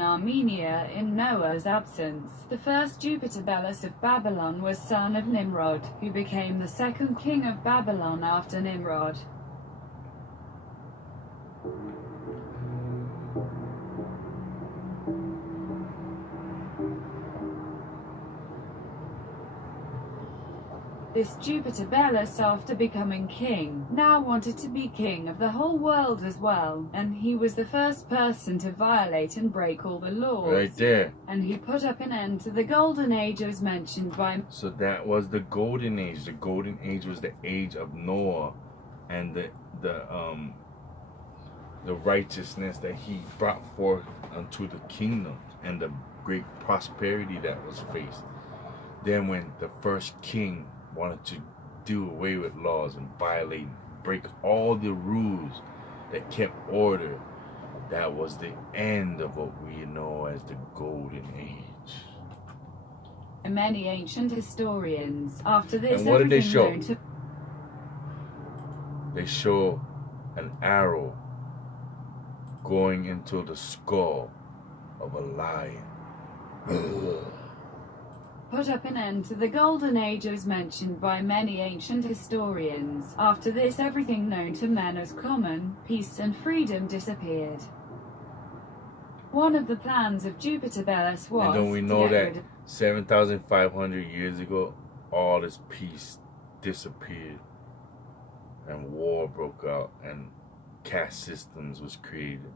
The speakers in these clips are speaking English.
Armenia in Noah's absence. The first Jupiter Belus of Babylon was son of Nimrod, who became the second king of Babylon after Nimrod. This Jupiter Belus, after becoming king, now wanted to be king of the whole world as well, and he was the first person to violate and break all the laws. Right there. And he put up an end to the golden age as mentioned by... So that was the golden age. The golden age was the age of Noah and the righteousness that he brought forth unto the kingdom and the great prosperity that was faced. Then when the first king wanted to do away with laws and violate, break all the rules that kept order, that was the end of what we know as the golden age. Many ancient historians. After this, and what did they show? They show an arrow going into the skull of a lion. Put up an end to the golden age as mentioned by many ancient historians. After this, everything known to men as common, peace and freedom disappeared. One of the plans of Jupiter Belus was... And don't we know that 7,500 years ago, all this peace disappeared and war broke out and caste systems was created.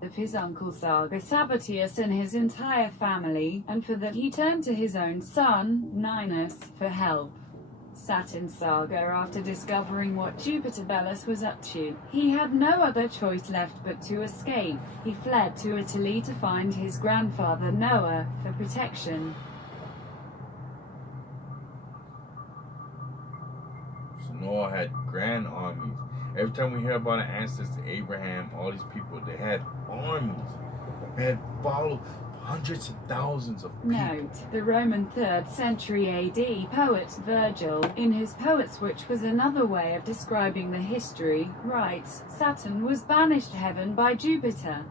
Of his uncle Saga Sabatius and his entire family, and for that he turned to his own son, Ninus, for help. Saturn Saga, after discovering what Jupiter Belus was up to, he had no other choice left but to escape. He fled to Italy to find his grandfather Noah, for protection. So Noah had grand armies. Every time we hear about an ancestor, Abraham, all these people, they had armies. They had followed hundreds of thousands of people. Note, the Roman 3rd century AD poet Virgil, in his Poets, which was another way of describing the history, writes, Saturn was banished heaven by Jupiter.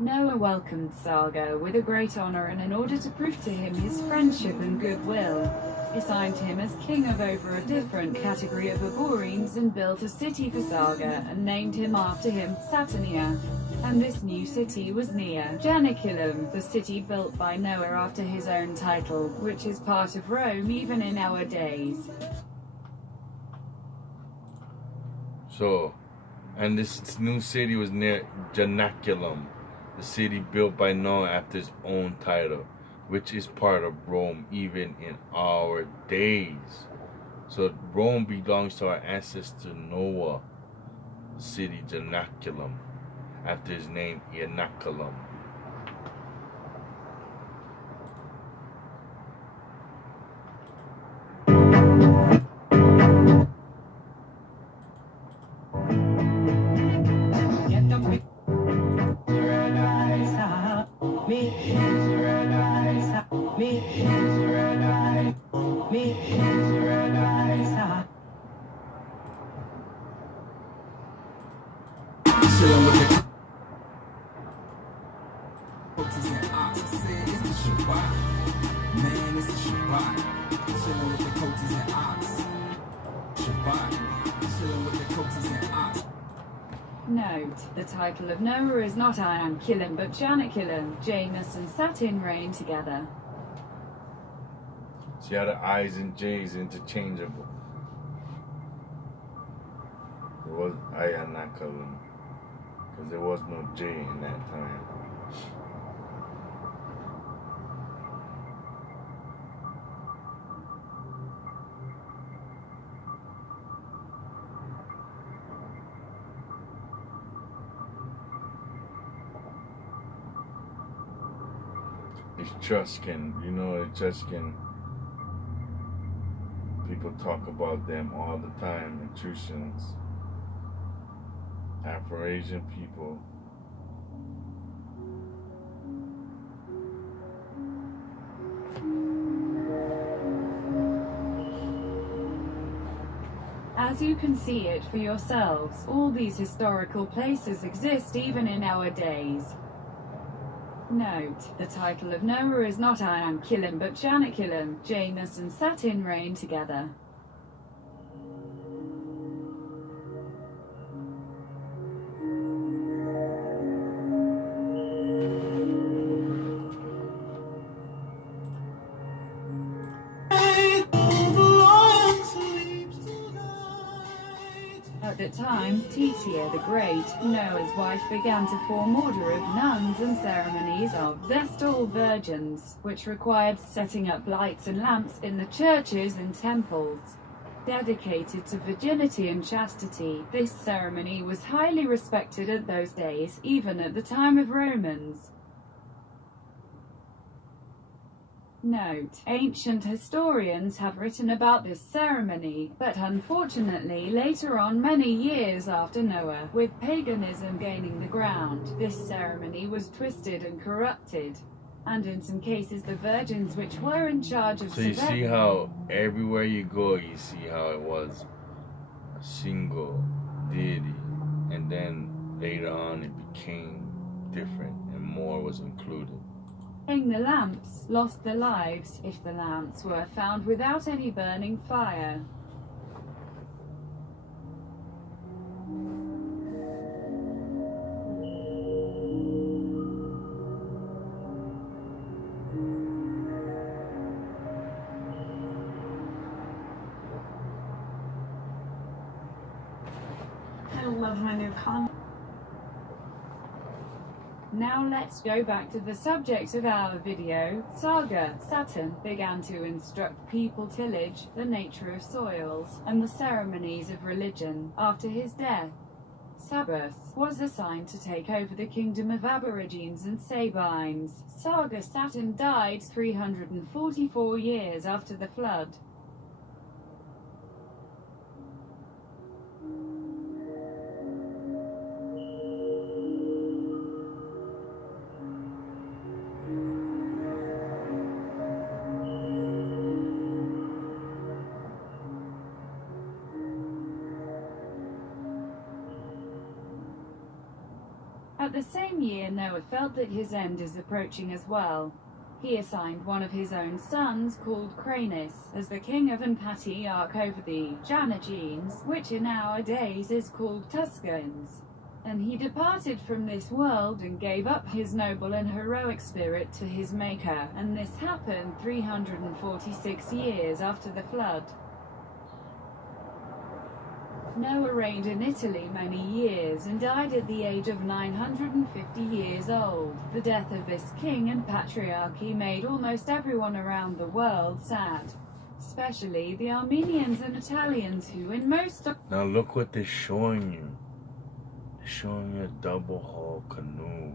Noah welcomed Sargo with a great honor, and in order to prove to him his friendship and goodwill, assigned him as king of over a different category of Aborines and built a city for Sarga and named him after him, Saturnia. And this new city was Nea Janiculum, the city built by Noah after his own title, which is part of Rome even in our days. So, and this new city was near Janiculum, the city built by Noah after his own title, which is part of Rome even in our days. So Rome belongs to our ancestor Noah, the city Janiculum, after his name Janiculum. Note, the title of Noah is not Ianculum but Janiculum. Janus and Saturn reign together. See how the I's and J's interchangeable. It was Ianaculum, because there was no J in that time. Etruscan, you know, Etruscan, people talk about them all the time, Etruscans, Afro-Asian people. As you can see it for yourselves, all these historical places exist even in our days. Note, the title of Noah is not Ianculum but Janiculum. Janus and Saturn reign together. At the time, Tetia the Great, Noah's wife, began to form order of nuns and ceremonies of Vestal Virgins, which required setting up lights and lamps in the churches and temples. Dedicated to virginity and chastity, this ceremony was highly respected at those days, even at the time of Romans. Note, ancient historians have written about this ceremony, but unfortunately later on, many years after Noah, with paganism gaining the ground, this ceremony was twisted and corrupted. And in some cases the virgins which were in charge of... So you see how everywhere you go, you see how it was a single deity, and then later on it became different and more was included. The lamps lost their lives if the lamps were found without any burning fire. I love my new con. Now let's go back to the subject of our video. Saga. Saturn began to instruct people tillage, the nature of soils, and the ceremonies of religion. After his death, Sabbath was assigned to take over the kingdom of Aborigines and Sabines. Saga. Saturn died 344 years after the flood. At the same year, Noah felt that his end is approaching as well. He assigned one of his own sons, called Cranus, as the king of and patriarch over the Janagines, which in our days is called Tuscans. And he departed from this world and gave up his noble and heroic spirit to his Maker, and this happened 346 years after the flood. Noah reigned in Italy many years and died at the age of 950 years old. The death of this king and patriarchy made almost everyone around the world sad, especially the Armenians and Italians, who in most... Now look what they're showing you. They're showing you a double hull canoe.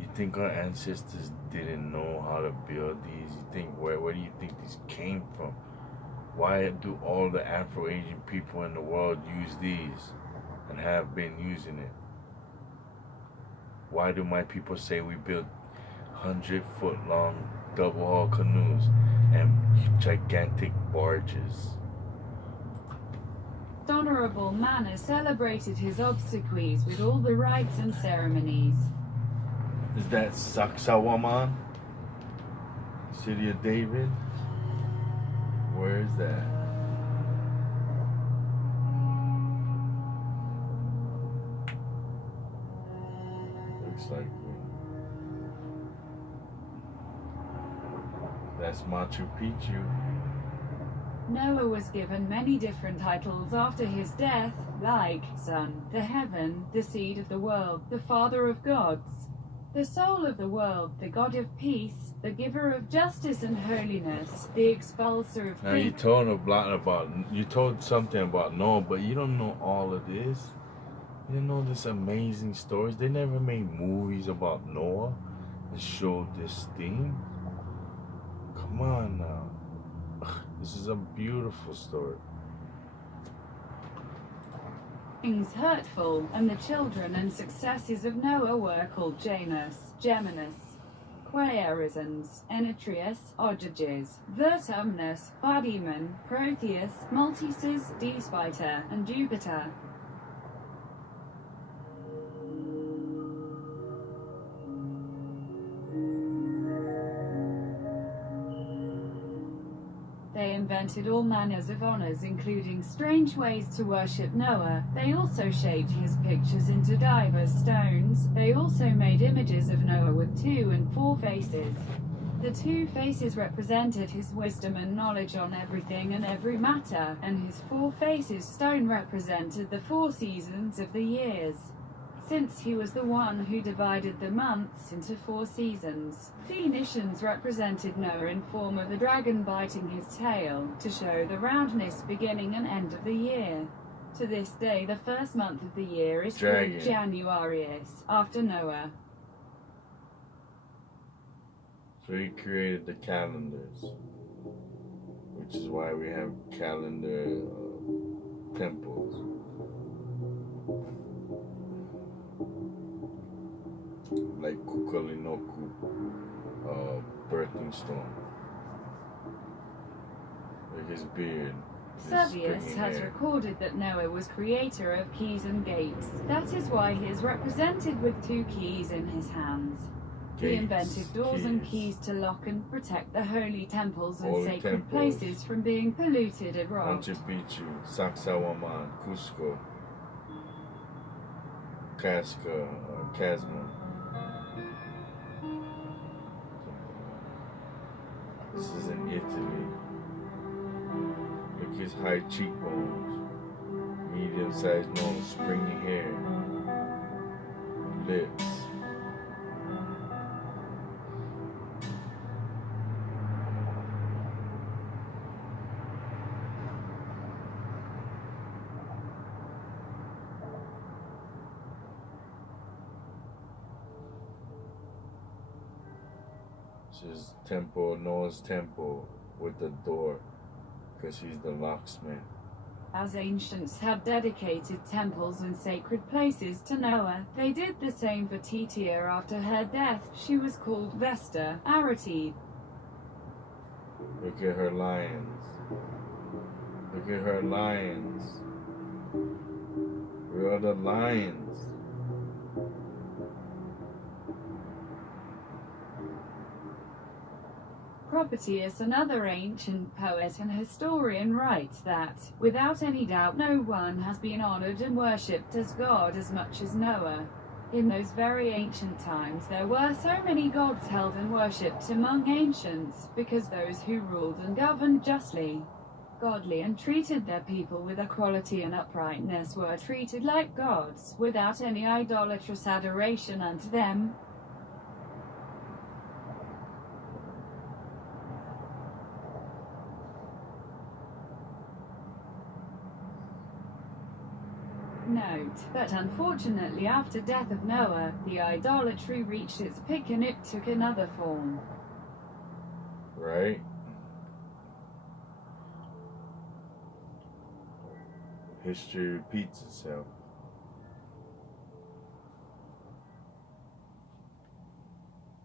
You think our ancestors didn't know how to build these? You think, where do you think these came from? Why do all the Afro-Asian people in the world use these and have been using it? Why do my people say we built 100-foot long double hull canoes and gigantic barges? honorable manner celebrated his obsequies with all the rites and ceremonies. Is that Saksawaman? City of David? Where is that? Looks like that's Machu Picchu. Noah was given many different titles after his death, like Son, the Heaven, the Seed of the World, the Father of Gods, the Soul of the World, the God of Peace, the Giver of Justice and Holiness, the Expulser of Now you told something about Noah, but you don't know all of this. You don't know this amazing stories. They never made movies about Noah and showed this theme. Come on now. This is a beautiful story. Things hurtful, and the children and successors of Noah were called Janus, Geminus, Quaerisons, Enetrius, Ogyges, Vertumnus, Paedemon, Protheus, Malteses, Despiter, and Jupiter. They invented all manners of honors, including strange ways to worship Noah. They also shaped his pictures into divers stones. They also made images of Noah with 2 and 4 faces. The 2 faces represented his wisdom and knowledge on everything and every matter, and his 4 faces stone represented the 4 seasons of the years. Since he was the one who divided the months into 4 seasons, Phoenicians represented Noah in form of a dragon biting his tail, to show the roundness beginning and end of the year. To this day the first month of the year is called Januarius, after Noah. So he created the calendars, which is why we have calendar temples. Like Kukulinoku, birthing stone. Like his beard. Servius has recorded that Noah was creator of keys and gates. That is why he is represented with 2 keys in his hands. He invented doors and keys to lock and protect the holy temples and sacred places from being polluted and robbed. Machu Picchu, Sacsayhuaman, Cusco, Casma. This is in Italy. Look at his high cheekbones, medium-sized nose, springy hair, lips. This is Noah's temple with the door, because he's the locksmith. As ancients had dedicated temples and sacred places to Noah, they did the same for Titia after her death. She was called Vesta, Arete. Look at her lions. Look at her lions. Where are the lions? Propertius, another ancient poet and historian, writes that, without any doubt, no one has been honored and worshipped as God as much as Noah. In those very ancient times there were so many gods held and worshipped among ancients, because those who ruled and governed justly, godly and treated their people with equality and uprightness were treated like gods, without any idolatrous adoration unto them. Note, but unfortunately after death of Noah, the idolatry reached its peak and it took another form. Right? History repeats itself.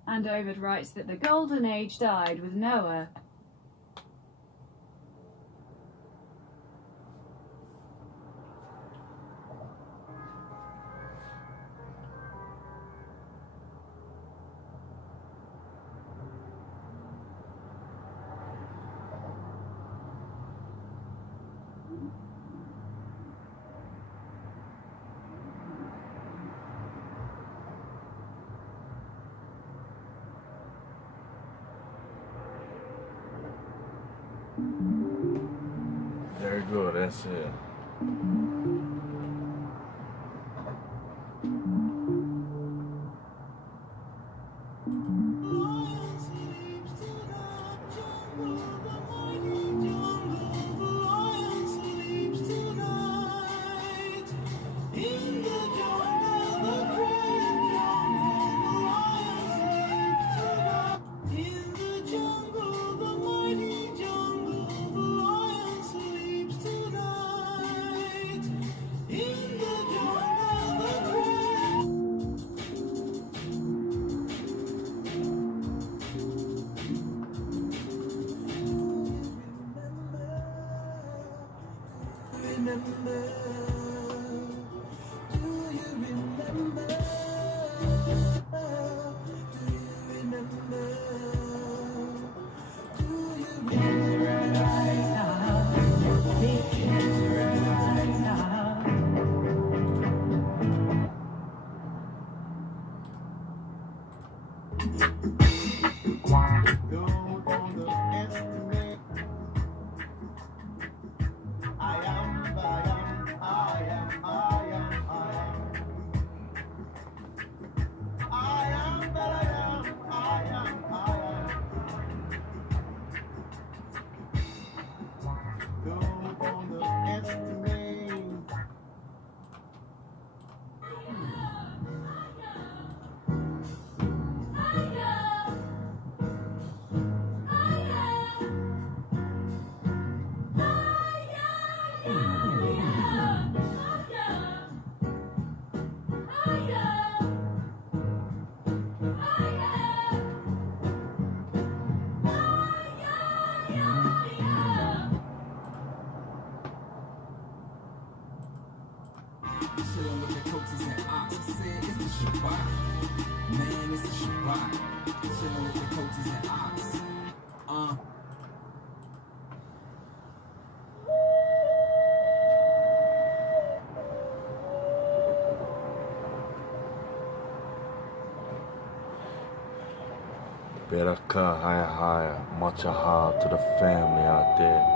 And Ovid writes that the Golden Age died with Noah. There you go, that's it. Chillin' with the coaches and ops. I said it's the Shabbat. Man, it's the Shabbat. Chillin' with the coaches and ops. Beraka haya haya, machaha to the family out there.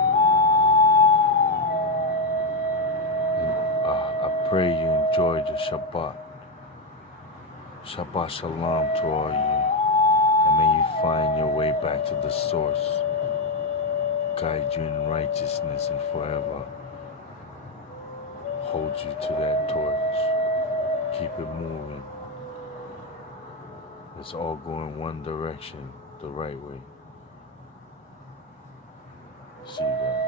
I pray you enjoyed your Shabbat. Shabbat Shalom to all you. And may you find your way back to the source. Guide you in righteousness and forever hold you to that torch. Keep it moving. It's all going one direction, the right way. See you guys.